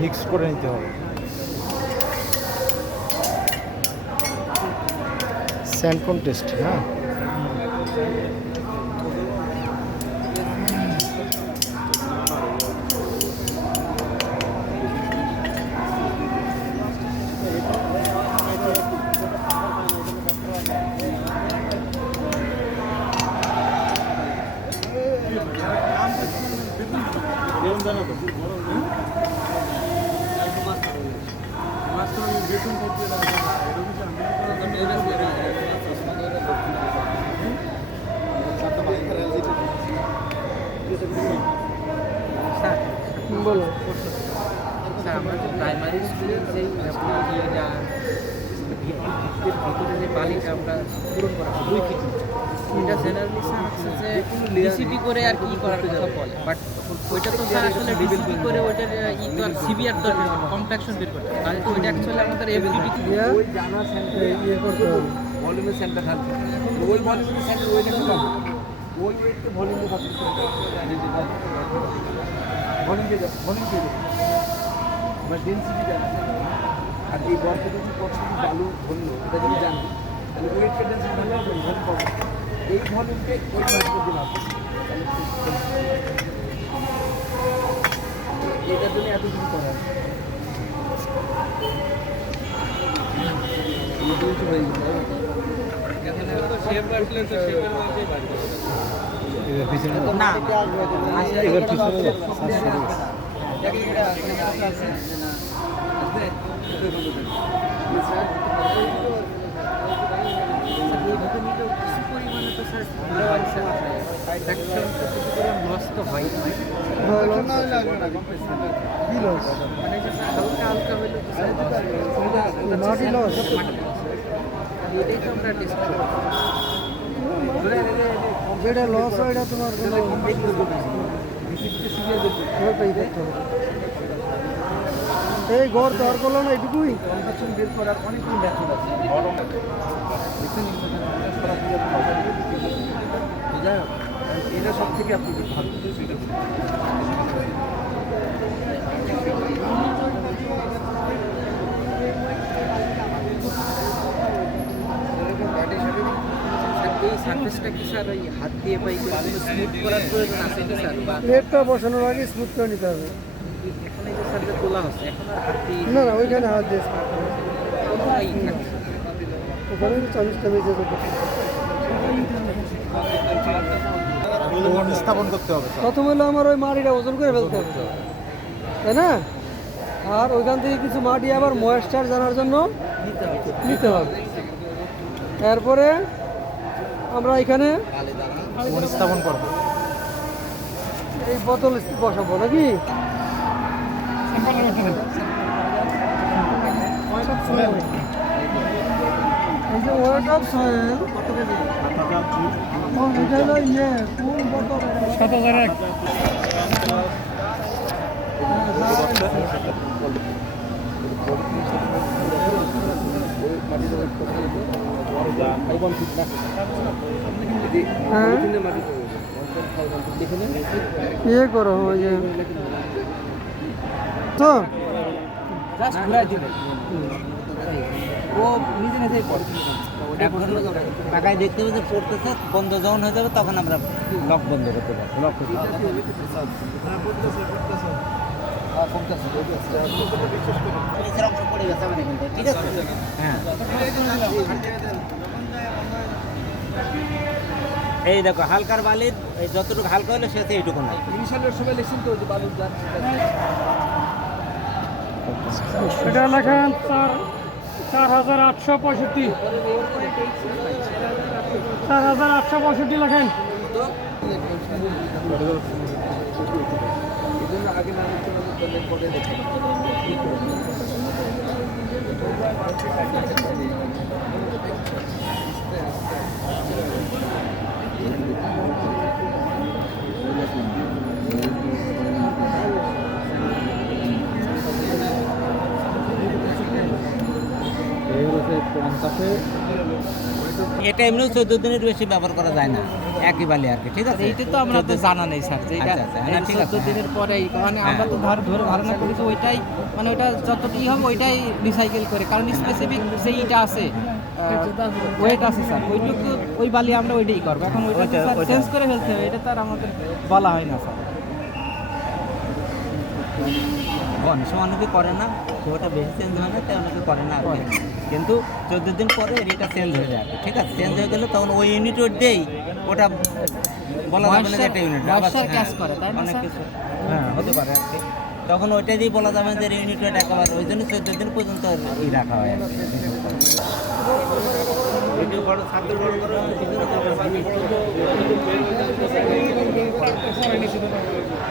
Mix করে নিতে হবে। স্যান্ড কন্টেস্ট, হ্যাঁ। বলো আমরা যে প্রাইমারি স্কুলের যে ভিতরে যে বালিটা আমরা পূরণ করা 2 ফিট, এটা জেনারেলি স্যার হচ্ছে যে ডিসিপি করে আর কি করার কথা বলে, বাট ওইটা তো স্যার আসলে ডিসিপি করে ওইটার তো আর সিবিআর তো কম্প্যাকশন বের করতে তাহলে তো ওইটা অ্যাকচুয়ালি আমাদের এফডিপি ওই জানা সেন্টার করতে হবে, ভলিউমের সেন্টার থাকবে, ওই ভলিউমের সেন্টার ওই দেখতে পাবো, ওই ওয়েটকে ভলিউমের কথা ভলিউম আমরা ডেন্সিটি জানা আর এই গর্তে যদি কতটুকু বালু ধরলো এটা যদি জানি তাহলে ওয়েটকে ডেন্সিটি ভালো হবে, ভলিউম পাবো, এই ভলিউমকে ওই মাত্রা দিন আসবে, এটার জন্য এত কিছু করা হয়। নষ্ট হয় এটাই তো আমরা টেস্ট করি। যেটা লস হয় এটা তোমার এই ঘর দর করলো না এটুকুই কম্পাকশন বের করার অনেকগুলো মেথড আছে, এটা সব থেকে আপনি ভালো এই সার্ফেসটা কি স্যার ওই হাত দিয়ে পাই স্মুথ করার প্রয়োজন আছে কি স্যার, বা প্লেটটা বসানোর আগে স্মুথ করে নিতে হবে। এখন এই যে স্যার যে তোলা হচ্ছে এখন আর হাত দিয়ে না না ওইখানে হাত দিয়ে ওখানে 40টা বেজে যাবে। স্থাপন করতে হবে। প্রথম হলো আমার ওই মাটিটা ওজন করে ফেলতে হবে, তাই না? আর ওইখান থেকে কিছু মাটি আবার ময়েশ্চার জানার জন্য নিতে হবে। তারপরে আমরা এখানে স্থাপন করবো, এই বোতল বসাবো নাকি? এই যে ওয়েট অফ সয়েল এটা হলো ইয়ে কোন বোতল 7001 ইয়ে করো ওই যে তো জাস্ট ঘুরাই দিবেন, ও নিজে নিজেই পড়ে। টাকায় দেখতে হবে যে পড়তেছে, বন্ধ যখন হয়ে যাবে তখন আমরা লক বন্ধ করতে পারবো। লক করতে ঠিক আছে, হ্যাঁ। এই দেখো হালকার বালির যতটুকু হালকা হলে সে এইটুকু নাই। ইনিশিয়ালের সময় লিখছেন তো যে বালুর যান এটা লেখেন 4865 4865 লেখেন। এই জন্য আগে না লিখতে হবে, পরে দেখতে এই হচ্ছে 50 এটা এমনিও 14 দিনের বেশি ব্যবহার করা যায় না, একই বালি আর কি, ঠিক আছে? এইটা তো আমরা তো জানা নেই স্যার যে এটা আচ্ছা, আচ্ছা, হ্যাঁ, ঠিক আছে, 14 দিনের পরে মানে আমরা তো ধরে ধারণা করি যে ওইটাই মানে ওইটা যতটি হবে ওইটাই রিসাইকেল করে, কারণ স্পেসিফিক যে ইটা আছে ওয়েট আছে স্যার, ওইটুকু ওই বালি আমরা ওইটাই করবো। এখন ওইটা স্যার চেঞ্জ করে ফেলতে হবে, এটা তো আর আমাদের বলা হয় না স্যার। অনেক সময় অনেকে করে না, ওটা বেশি চেঞ্জ হয় না, তাই অনেকে করে না আর কি। কিন্তু 14 দিন পরে এটা চেঞ্জ হয়ে যায়, ঠিক আছে? চেঞ্জ হয়ে গেলে তখন ওই ইউনিট ওয়েট দিয়েই ওটা বলা যাবে না যে একটা ইউনিট, ময়েশ্চার ক্যাচ করে, তাই না অনেক স্যার? কিছু, হ্যাঁ হতে পারে আর কি। তখন ওইটা দিয়ে বলা যাবে যে ইউনিট ওয়েট একেবারে, ওই জন্য 14 দিন পর্যন্ত ই রাখা হয় আর কি।